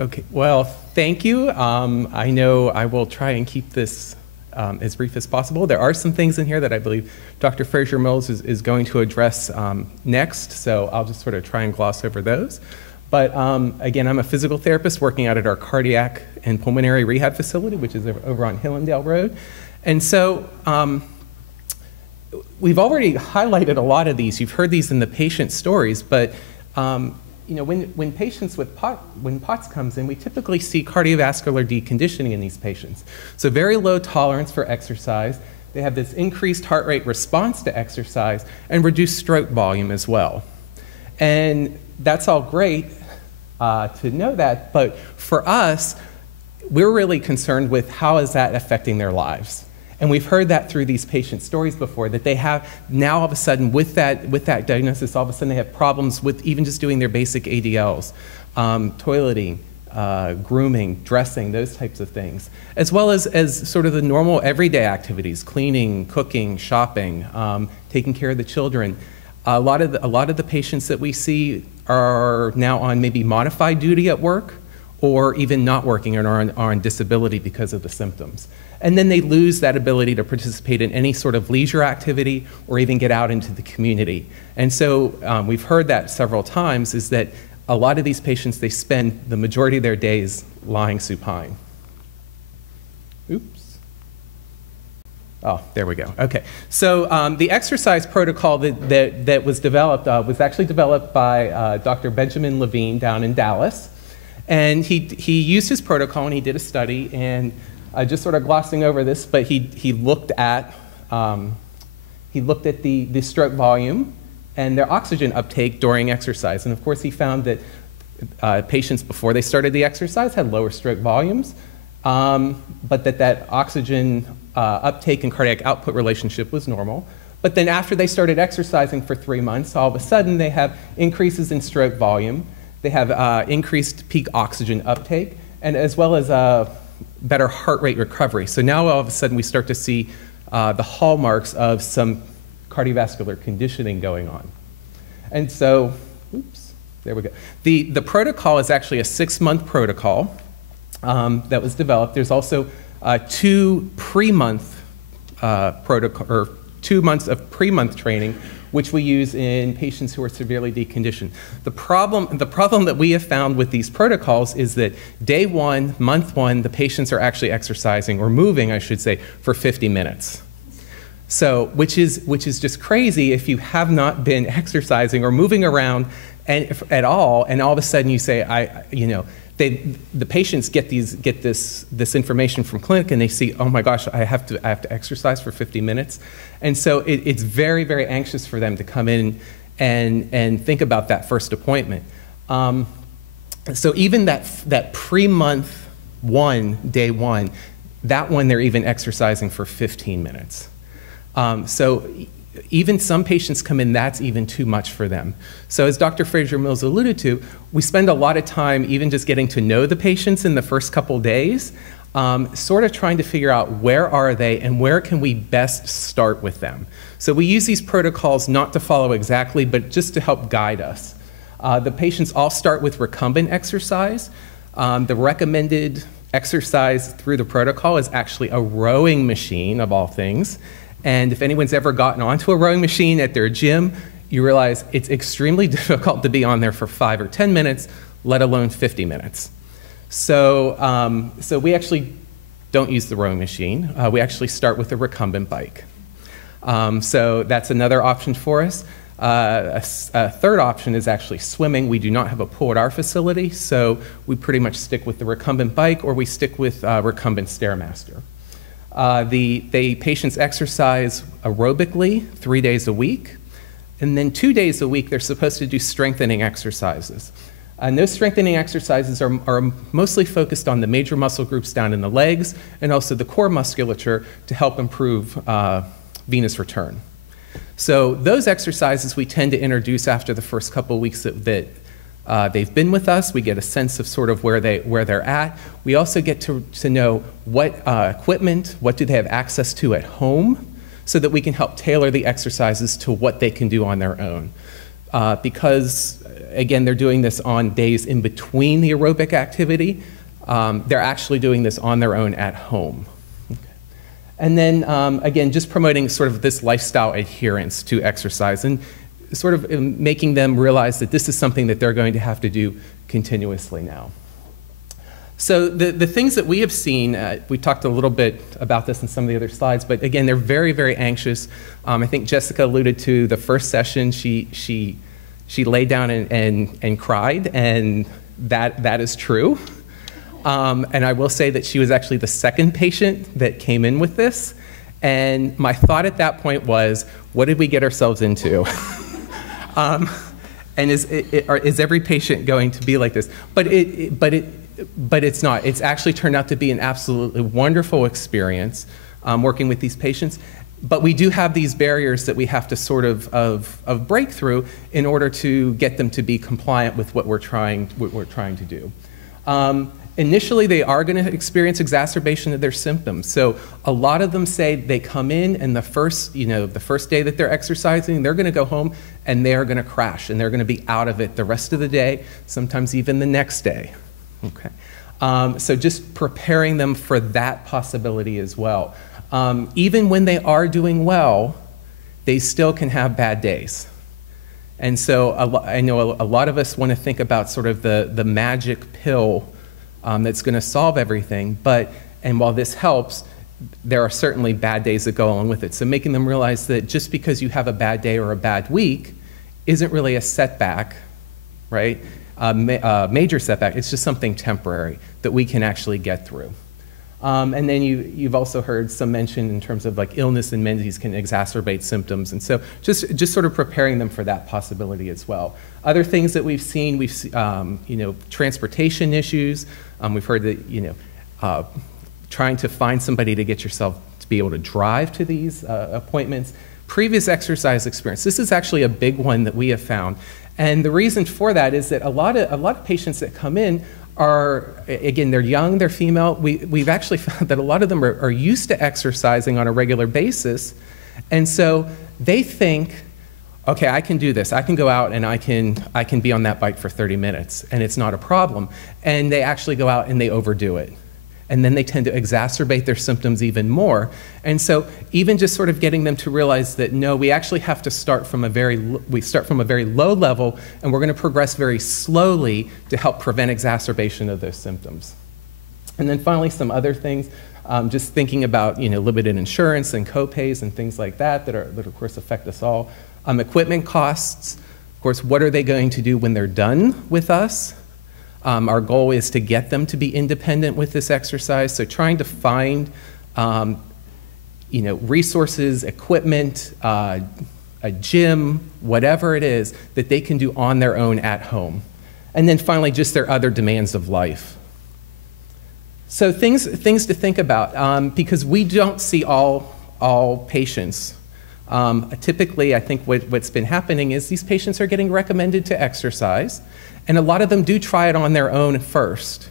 Okay, well, thank you. I know I will try and keep this as brief as possible. There are some things in here that I believe Dr. Fraser-Mills is going to address next, so I'll just sort of try and gloss over those. But again, I'm a physical therapist working out at our cardiac and pulmonary rehab facility, which is over on Hillendale Road. And so we've already highlighted a lot of these. You've heard these in the patient stories, but you know, when patients with when POTS comes in, we typically see cardiovascular deconditioning in these patients. So very low tolerance for exercise. They have this increased heart rate response to exercise and reduced stroke volume as well. And that's all great to know that, but for us, we're really concerned with how is that affecting their lives. And we've heard that through these patient stories before, that they have now all of a sudden with that diagnosis, all of a sudden they have problems with even just doing their basic ADLs, toileting, grooming, dressing, those types of things, as well as sort of the normal everyday activities, cleaning, cooking, shopping, taking care of the children. A lot of the patients that we see are now on maybe modified duty at work or even not working and are on disability because of the symptoms. And then they lose that ability to participate in any sort of leisure activity or even get out into the community. And so we've heard that several times, is that a lot of these patients, they spend the majority of their days lying supine. Oops. Oh, there we go. Okay. So the exercise protocol that was developed was actually developed by Dr. Benjamin Levine down in Dallas. And he used his protocol and he did a study, and just sort of glossing over this, but he looked at the stroke volume and their oxygen uptake during exercise. And of course, he found that patients before they started the exercise had lower stroke volumes, but that oxygen uptake and cardiac output relationship was normal. But then after they started exercising for 3 months, all of a sudden they have increases in stroke volume, they have increased peak oxygen uptake, and as well as better heart rate recovery. So now all of a sudden we start to see the hallmarks of some cardiovascular conditioning going on. And so, oops, there we go. The protocol is actually a 6-month protocol that was developed. There's also 2 pre-month protocol, or 2 months of pre-month training, which we use in patients who are severely deconditioned. The problem that we have found with these protocols is that day 1, month 1, the patients are actually exercising, or moving, I should say, for 50 minutes. So, which is just crazy if you have not been exercising or moving around at all, and all of a sudden you say, the patients get this information from clinic, and they see, oh my gosh, I have to exercise for 50 minutes. And so it's very, very anxious for them to come in and think about that first appointment. So even that pre-month 1, day 1, that one they're even exercising for 15 minutes. So even some patients come in, that's even too much for them. So as Dr. Fraser-Mills alluded to, we spend a lot of time even just getting to know the patients in the first couple days, sort of trying to figure out where are they and where can we best start with them. So we use these protocols not to follow exactly, but just to help guide us. The patients all start with recumbent exercise. The recommended exercise through the protocol is actually a rowing machine, of all things. And if anyone's ever gotten onto a rowing machine at their gym, you realize it's extremely difficult to be on there for 5 or 10 minutes, let alone 50 minutes. So, so we actually don't use the rowing machine. We actually start with a recumbent bike. So that's another option for us. A third option is actually swimming. We do not have a pool at our facility, so we pretty much stick with the recumbent bike, or we stick with recumbent Stairmaster. The patients exercise aerobically 3 days a week, and then 2 days a week they're supposed to do strengthening exercises. And those strengthening exercises are mostly focused on the major muscle groups down in the legs and also the core musculature to help improve venous return. So those exercises we tend to introduce after the first couple of weeks that they've been with us. We get a sense of sort of where they're at. We also get to know what equipment, what do they have access to at home, so that we can help tailor the exercises to what they can do on their own. because, again, they're doing this on days in between the aerobic activity, they're actually doing this on their own at home. Okay. And then, again, just promoting sort of this lifestyle adherence to exercise and sort of making them realize that this is something that they're going to have to do continuously now. So the things that we have seen, we talked a little bit about this in some of the other slides, but again, they're very, very anxious. I think Jessica alluded to the first session, she laid down and cried, and that is true. And I will say that she was actually the second patient that came in with this. And my thought at that point was, what did we get ourselves into? And is every patient going to be like this? But it's not. It's actually turned out to be an absolutely wonderful experience working with these patients. But we do have these barriers that we have to sort of break through in order to get them to be compliant with what we're trying to do. Initially, they are going to experience exacerbation of their symptoms. So a lot of them say they come in and the first day that they're exercising, they're going to go home and they're going to crash and they're going to be out of it the rest of the day, sometimes even the next day. Okay. So just preparing them for that possibility as well. Even when they are doing well, they still can have bad days. And so I know a lot of us want to think about sort of the magic pill that's going to solve everything, and while this helps, there are certainly bad days that go along with it. So making them realize that just because you have a bad day or a bad week isn't really a setback, right? Major setback, it's just something temporary that we can actually get through. And then you've also heard some mention in terms of like illness and menses can exacerbate symptoms. And so just sort of preparing them for that possibility as well. Other things that we've seen, transportation issues. We've heard that, trying to find somebody to get yourself to be able to drive to these appointments. Previous exercise experience. This is actually a big one that we have found. And the reason for that is that a lot of patients that come in are, again, they're young, they're female. We've actually found that a lot of them are used to exercising on a regular basis. And so they think, okay, I can do this. I can go out and I can be on that bike for 30 minutes and it's not a problem. And they actually go out and they overdo it. And then they tend to exacerbate their symptoms even more. And so even just sort of getting them to realize that, no, we actually have to start from a very low level, and we're going to progress very slowly to help prevent exacerbation of those symptoms. And then finally, some other things, just thinking about limited insurance and co-pays and things like that of course affect us all. Equipment costs, of course, what are they going to do when they're done with us? Our goal is to get them to be independent with this exercise, so trying to find resources, equipment, a gym, whatever it is that they can do on their own at home. And then finally, just their other demands of life. So things to think about, because we don't see all patients. Typically, I think what's been happening is these patients are getting recommended to exercise, and a lot of them do try it on their own first.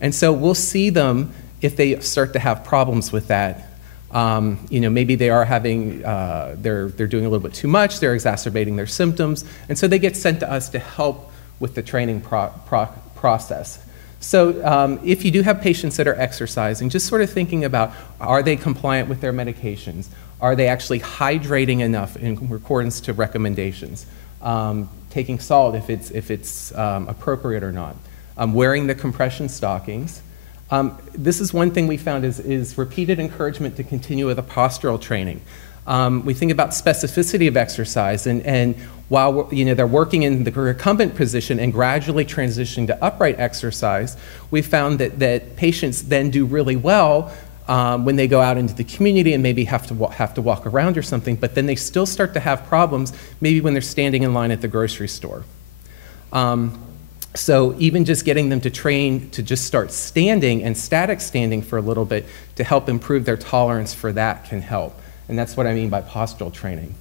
And so we'll see them if they start to have problems with that. Maybe they are having, they're doing a little bit too much, they're exacerbating their symptoms, and so they get sent to us to help with the training process. So if you do have patients that are exercising, just sort of thinking about, are they compliant with their medications? Are they actually hydrating enough in accordance to recommendations? Taking salt if it's appropriate or not. Wearing the compression stockings. This is one thing we found is repeated encouragement to continue with a postural training. We think about specificity of exercise, and while they're working in the recumbent position and gradually transitioning to upright exercise, we found that patients then do really well when they go out into the community and maybe have to walk around or something, but then they still start to have problems maybe when they're standing in line at the grocery store. So even just getting them to train to just start standing and static standing for a little bit to help improve their tolerance for that can help. And that's what I mean by postural training.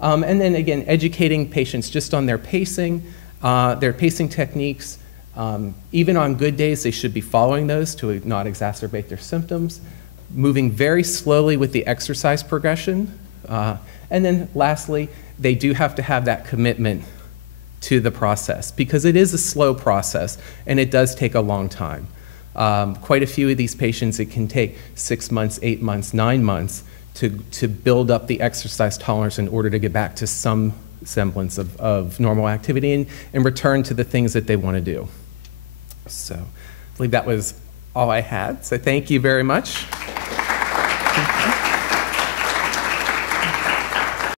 And then again, educating patients just on their pacing techniques. Even on good days, they should be following those to not exacerbate their symptoms. Moving very slowly with the exercise progression. And then lastly, they do have to have that commitment to the process, because it is a slow process and it does take a long time. Quite a few of these patients, it can take 6 months, 8 months, 9 months to build up the exercise tolerance in order to get back to some semblance of normal activity and return to the things that they want to do. So I believe that was all I had. So thank you very much.